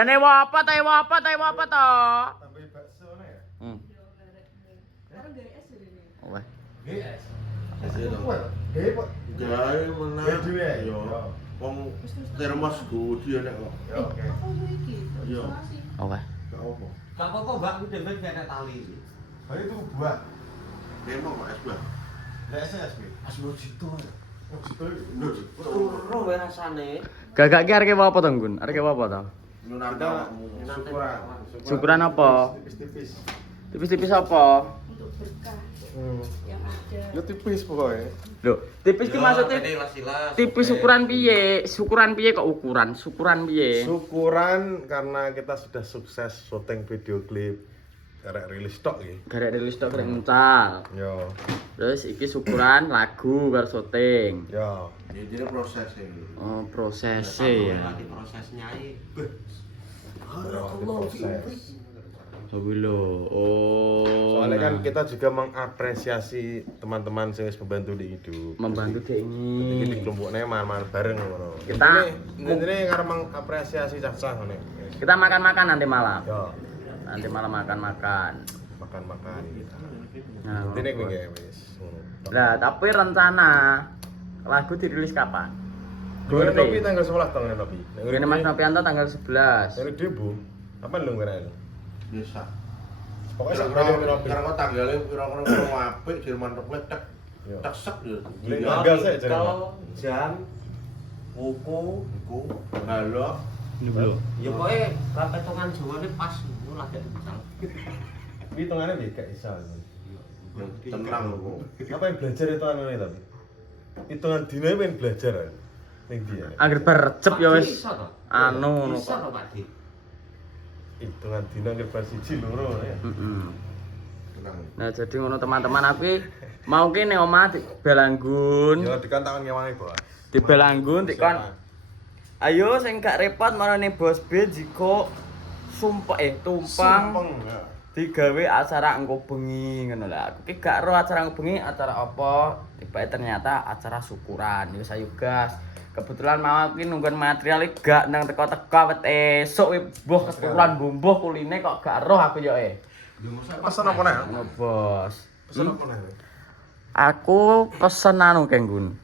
Ane apa ta? Tambah bakso ya. Karo gawe es rene. Wah. GS. Gawe menang. Yo. Wong termos gudi nek kok. Ya oke. Apa yo iki? Iya. Isolasi. Wah. Gak apa. Gak apa-apa Mbak, aku dhewe kene tali. Balik itu buah. Demo kok es bah. Nek SS kuwi. Asmo situ. Oh, situ. Turu wae rasane. Gagak ki arek apa to, Gun? Arek apa to? Nunar Kita kamu. syukuran. Syukuran apa? Tipis-tipis. Tipis-tipis apa? Untuk berkah Hmm. yang ada. Ya tipis pokoknya. Lho, tipis ki maksudnya tipis ukuran piye? Syukuran piye kok ukuran? Syukuran piye? Syukuran karena kita sudah sukses syuting video klip karek rilis tok iki. Garek rilis tok garek mencal. Yo. Terus iki syukuran lagu karo syuting. Yo. Jadi proses ini. Oh, prosesnya ya. Lagi prosesnya iki. Proses. Coba lho. Oh. Soalnya kan nah. kita juga mengapresiasi teman-teman sing wis membantu di hidup. membantu kayak Iki di ini. kelompoknya man-man bareng ngono. Kita- intine karena mengapresiasi cah-cah ngene. Kita makan-makan nanti malam. Yo, Nanti malam makan-makan. makan-makan kita. Nah, Intine kuwi ya wis. Lah, tapi rencana lagu dirilis kapan? Gue Ngerti? Nopi tanggal 11 tahun Nopi. Ini Mas Nopianto tanggal 11. Ini debu. Apa lu keren? Biasa. Pokoknya sak Kira-kira video Nopi. kira-kira tanggalnya kira-kira apik Jerman replet tak Yo. tak sek ya. Beli tanggal saya jadi. Kalau jam wuku Iku balok Ini belum. ya pokoke patungan Jawane pas lagi dical. Hitungannya dia gak bisa. tenang kok. Apa yang belajar itu anu ini tapi? Hitungan dina pengen belajar. Ning dia. Angger bercep ya wis. Iso to? Anu ngono Iso kok. to Pak Dik. Hitungan dina ke bar 1 loro ya. Heeh. Tenang. Nah, jadi ngono teman-teman aku mau ki ning omah di Belanggun. Ya dikantangan ngewangi, Bos. Di Belanggun dikon. Siapa? Ayo sing gak repot marane Bos B jiko tumpang Sumpeng, ya. digawe acara engko bengi ngono lah. Aku ki gak ro acara engko bengi acara apa? Tiba ternyata acara syukuran. Ya sayu gas. Kebetulan mau ki nungguin material iki gak nang teko-teko wet esuk wi mbuh keturunan bumbuh kuline kok gak roh aku yo Pesan apa nih? Ngono, Bos. Pesan apa nih? Aku pesen anu Kenggun.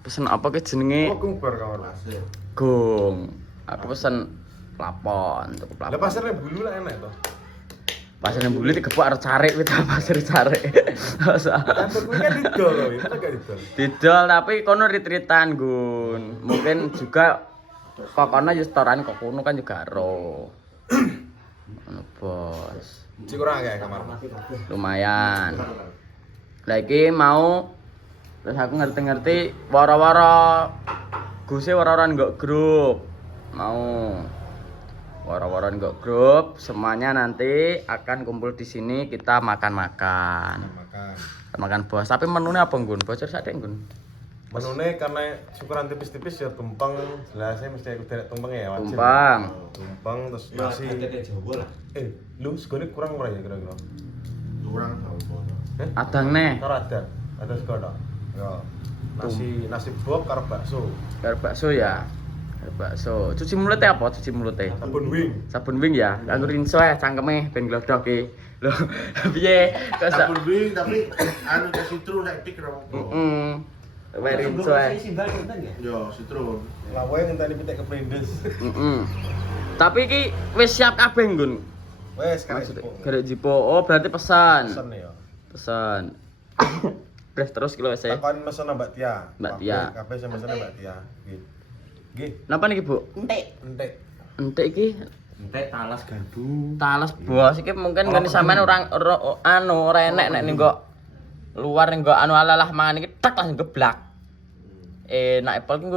Pesen apa ki jenenge? Oh, kumbar kawan. Pasir. Gung. Aku pesen plapon, tuku Lah plapon. pasirnya bulu lah enak toh. Pasir yang beli digebuk arep carik wit pasir carik. Kantor gue kan didol loh, itu gak didol. Didol tapi kono retreatan Gun. Mungkin juga kok kono yo setoran kok kono kan juga ro. Ngono, Bos. Cik kurang kayak kamar. Lumayan. Lah iki mau terus aku ngerti-ngerti wara-wara Guse wara-wara nggak grup. Mau wara-wara nggak grup, semuanya nanti akan kumpul di sini kita makan-makan. Makan. Makan Bos. Tapi menunya apa, Gun? Bocor sak Gun. Menune karena syukuran tipis-tipis ya tumpeng, jelasnya mesti aku derek tumpeng ya wajib. Tumpeng. Tumpeng terus Ya nasi. tetep Jawa lah. Lu segone kurang ora ya kira-kira? Kurang tau kok. Adang neh. Karo ada sekono. Ya. Nasi bok karo bakso. Karo bakso ya. Karo bakso. Cuci mulutnya apa? Cuci mulutnya. Sabun wing. Sabun wing ya. Kanggo rinso ya cangkeme ben glodhoke. Lho, piye? Kok sak Sabun wing tapi anu ke sitru nek tik ro. Wae rinso ae. Simbal enten ya? Yo sitru. Lawae ngenteni pitik keprindes. Tapi iki wis siap kabeh, Gun. Wes kan. Maksudnya garek jipo. Oh, berarti pesan. Pesan ya. Pesan. Bres terus kilo saya. Takon mesen Mbak Tia. Mbak Tia. Kabeh sing mesen Mbak Tia. Nggih. Nggih. Napa niki, Bu? Entek. Entek. Entek iki Entek talas gardu. talas Bos iki mungkin ngene sampean ora ora enek nek ning kok luar ning kok anu alalah mangan iki tek langsung geblak. Nek Apple ki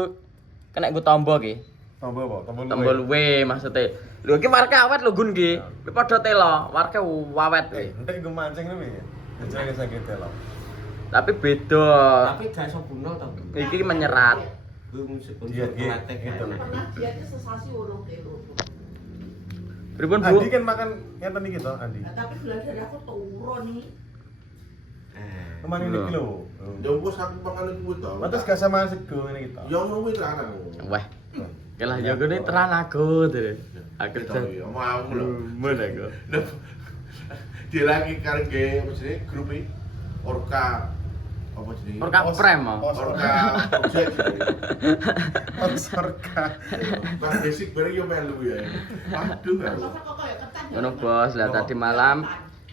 kena nggo tombo ki. Tombol apa? Tombol luwe maksudnya. Lho iki warke awet lho Gun ki. Iki padha telo, warke awet ki. Entek gue mancing nih ya. Jadi sakit lho. Tapi beda. Tapi gak iso bunuh to. Iki menyerat. Kuwi unsur Iya, iya, kletek gitu. enak. Pernah dietnya sesasi 8 kilo. Pripun, Bu? Andi kan makan ngeten iki to, Andi. Nah, tapi belah dari aku turun nih. Kemana ini kilo? Yo wis aku pangan iku to. Lantas gak sama sego ini kita. Yo ngono kuwi larang. Wah, Kelah yo kene tenan aku terus. Aku Tahu ya, mau lho. Mana aku? Dia lagi karge apa sih grup ini Orka apa sih? Orka Prem. Orka objek. Orka. Bang basic bareng yo melu ya. Waduh. Masa kok kayak ketan ya? Ngono bos, lah tadi malam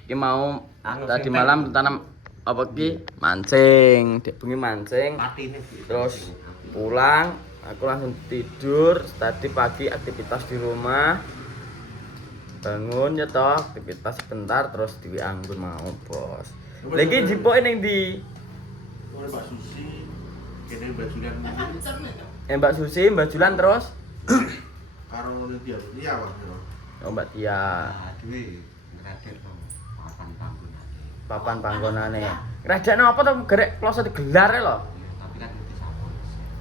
iki mau tadi malam tanam apa ki mancing, dek bengi mancing. Patine. Terus pulang, aku langsung tidur. Tadi pagi aktivitas di rumah. Bangun ya toh, aktivitas sebentar terus diwi anggun mau, Bos. Lagi jipoke ning ndi? Oleh Mbak Susi, kene Mbak Julian Kan cermin ya? Mbak Susi, Mbak Julan terus. karo ngene dia. Iya, Bang. Oh, Mbak Tia. Aduh, ngradek to. Papan panggon. Papan panggonane. Kerajaan apa to gerek kloso digelar e lho. Tapi kan itu sapon.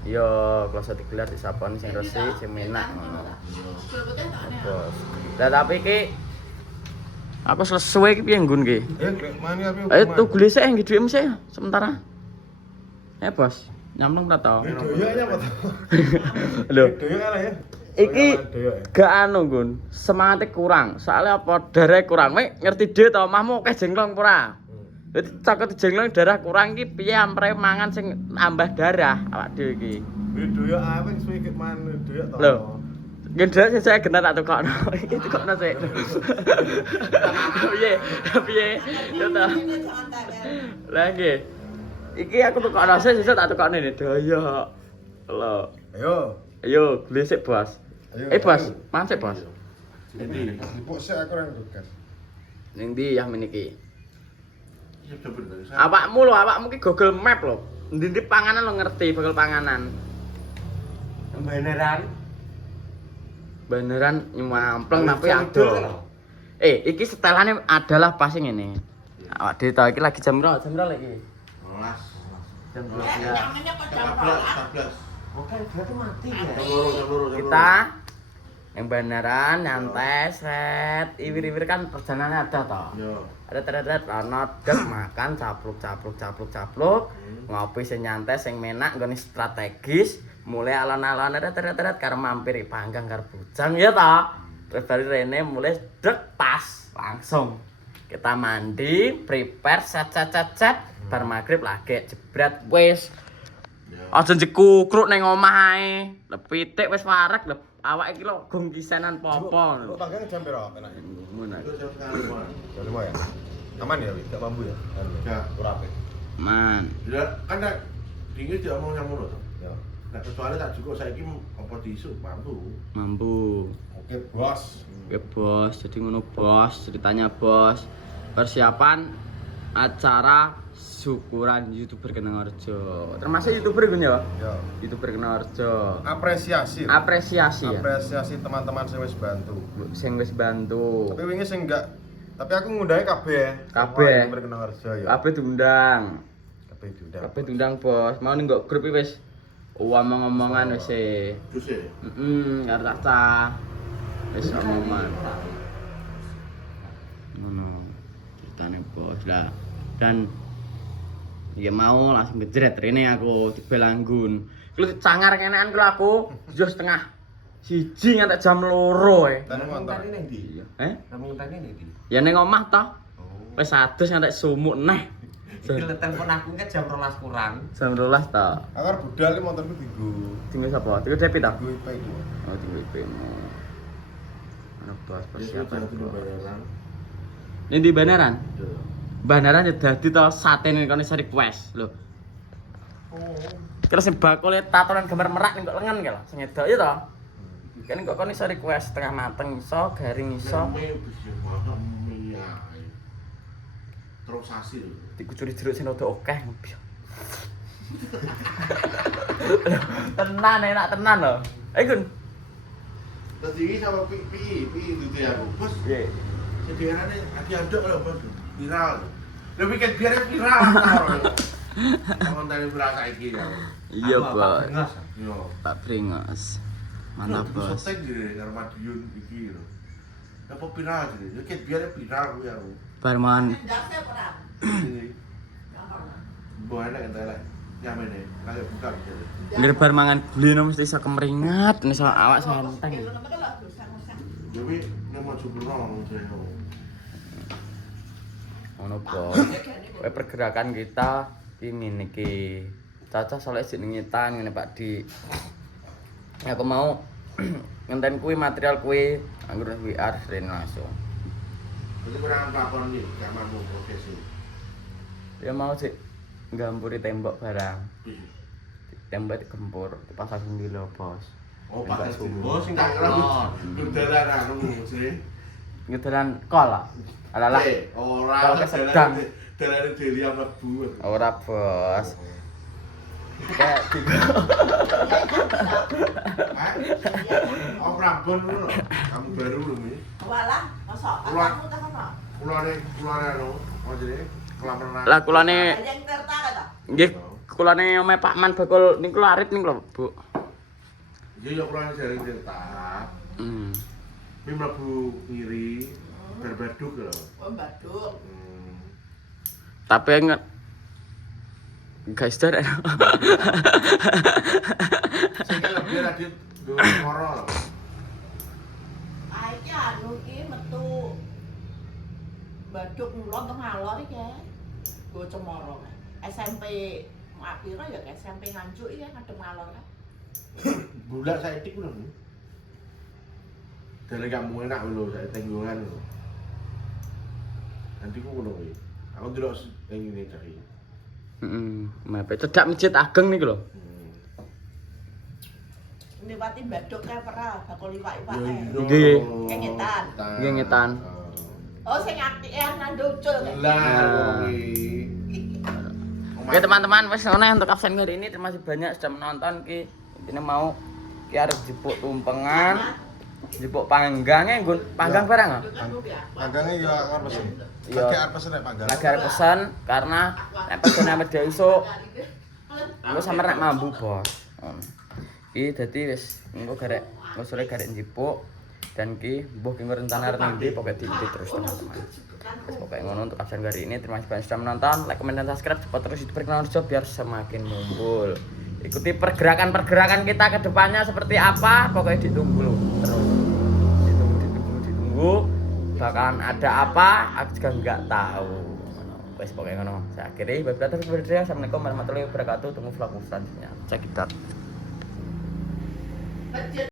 Iya, kloso digelar disaponi sing resik, sing menak ngono. Sebetulnya tak aneh. Bos. Lah tapi iki aku selesai iki piye nggon ki? Mani apa? Ayo tuh glise nggi dhuwitmu sih sementara. Bos, nyamplung pra to? Doyoknya apa tuh? Lho, Doyok kan ya? iki gak anu Gun, semangatnya kurang. Soalnya apa darah kurang. Mek ngerti dhewe to, omahmu akeh jenglong apa ora? Dadi cakot jenglong darah kurang iki piye ampre mangan sing nambah darah awak dhewe iki. Doyok apa yang suwe kek man doyok to? Lho. Gendera sih saya genah tak tukokno. Iki tukokno sik. Piye? Piye? Yo ta. Ini jangan tebel. Lah nggih. Iki aku tukokno sik sesuk tak tukokne ne doyok. Lho. Ayo. Ayo, glisik, Bos. Ayo. Bos, mancik, Bos. Jadi, Dipuk sik aku nang tugas. Ning ndi ya meniki? iya bener tadi. Awakmu lho, awakmu ki Google Map lho. Ndi-ndi panganan lo ngerti bakal panganan. Beneran nyampleng tapi ado. Iki setelannya adalah pas ngene. Awak dhewe ta iki lagi jam berapa? Jam berapa iki? 12. Jam Namanya kok jam 14. Oke, dia tuh mati ya. Jam loro. Kita yang beneran nyantai set iwir-iwir kan perjalanannya ada toh. Yo. Ada terdet ana dek makan capluk ngopi sing nyantai sing menak nggone strategis mulai alon-alon terdet karo mampir panggang karo bujang ya toh. Terus dari rene mulai dek pas langsung kita mandi prepare set bar magrib lagi jebret wis aja jekukruk ning omah ae. Lha pitik wis wareg lho awake iki lho gong kisenan popo. Lu tanggane jam piro enake? Ngono. Itu jam sekali, Mas. Jam 5 ya. Aman ya, Wi? Gak mampu ya? Gak. Ora apik. Man. Ya, kan nek dingin dia omong yang ngono to. Ya. Nek kecuali tak cukup saiki apa diisuk mampu. Mampu. Oke, Bos. Oke bos, jadi ngono bos, ceritanya bos. Persiapan acara syukuran YouTuber Kenangarjo. Termasuk YouTuber gue ya? Ya. YouTuber Kenangarjo. Apresiasi. Apresiasi ya. Apresiasi teman-teman sing wis bantu. Sing wis bantu. Tapi wingi sing enggak tapi aku ngundangnya kabeh. Kabeh. Berkenarjo ya. Kabeh diundang. Kabeh diundang. Kabeh diundang bos. Mau ning grup iki wis omong-omongan wis e. Terus ya. Karo cacah. Wis omongan. Ngono. Ceritane bos lah. Dan ya mau langsung ngejret rene aku dibelanggun. Kuwi cangar kenekan kuwi aku 7:30 nganti jam 2 Dan motor. Ngenteni ning ndi? Kamu ngenteni ning ndi? Ya ning omah toh. Wis adus nganti sumuk neh. Iki le telepon aku kan jam 12 kurang. Jam 12 toh. Aku arep budal ki motorku dienggo. Tinggal sapa? Tinggal Depi toh? Gue IP itu. Oh, tinggal IP-mu. Anak bos persiapan. Ini di Banaran? Banaran ya dadi to sate ning kono iso request lho. Terus sing bakule tatonan gambar merak ning kok lengan ki lho, sing edok ya to. Kan kok kono iso request setengah mateng iso, garing iso. Terus hasil. Dikucuri jeruk sing rada akeh. Tenan enak tenan lho. Gun. Terus ini sama pi itu ya aku. Bos, Nggih. sedianane aduk lho, Bos. Viral. Lho bikin biar viral. Komentar viral saiki ya. Iya, Bos. Yo. Pak Bringos. Mantap, Bos. Sotek jadi karo Madiun iki lho. Apa viral jadi? Bikin biar viral kuwi aku. Barman Dasnya perang. Ini Nggak pernah. boleh enggak lah. Nyamene, lagi buka gitu. Lir bar mangan gulino mesti iso kemeringat, iso awak santeng. Jadi ini mau Sempurna ngomong saya. Ngono bos. Kayak pergerakan kita ini niki. Caca soalnya jenengitan ngene Pak Di. Aku mau ngenten kuwi material kuwi anggur WR sering langsung. Jadi kurang pelakon nih, kamarmu progresi. Ya mau sih nggampuri tembok barang. Tembok digempur, dipasang sendiri lho, Bos. Oh, Tembok pakai sumur. Oh, sing tak kolot. Gudalan anu sih. Ngedalan kol lah. Alalah. Ora Kalau kesedang. dalan Delia mlebu. Ora, Bos. Kayak Oh, Prambon ngono lho. Kamu baru lho ini. Walah, masa kamu tak ono. Kulane anu, apa jenenge? Kelameran. lah kulane Yang tertarik ta? nggih kulane omahe Pak Man bakul niku lho arep niku lho, Bu. Iya ya kulane jaring tetap. Ini mlebu ngiri berbaduk lho. Oh, Baduk. Tapi inget guys dar. Sing lebih lanjut nggo moro lho. Ah, iki anu iki metu Baduk ngulon teng alor iki. Go cemoro. SMP piro ya SMP nganjuk iki ngadep alor kan. Bulan saiki ku lho. Dari kamu enak lho, saya tenggongan lho. Nanti ku ngono kuwi. Aku ndelok ning ngene cari. Mape cedak masjid ageng niku lho. Liwati Baduk kae pernah bakul iwak-iwak Yo, kae. yo. Nggih. Kengetan. Nggih, ngetan. Oh, sing aktian nang Ducul kae. Lah, Oke teman-teman, wes ngono untuk absen hari ini terima kasih banyak sudah menonton ki. Ini mau ki arep jipuk tumpengan, jipuk panggangnya nggon panggang barang ah. Panggangnya ya arep pesen. Iya. Lagi arep pesen nek panggang. Lagi arep pesan karena nek pesen ame dhewe esuk engko sampe nek mambu, Bos. Ki dadi wis engko garek sore garek jipuk dan ki mbuh ki rencana arep ndi pokoke diikuti terus teman-teman. Wes pokoknya ngono untuk absen hari ini. Terima kasih banyak sudah menonton. Like, comment, dan subscribe. Support terus YouTube Perkenalan Rejo biar semakin mumpul. Ikuti pergerakan-pergerakan kita ke depannya seperti apa. Pokoknya ditunggu loh. Terus ditunggu. Bakalan ada apa? Aku juga nggak tahu. Wes pokoknya ngono. Saya akhiri. Bye-bye. Assalamualaikum warahmatullahi wabarakatuh. Tunggu vlog selanjutnya. Check it out.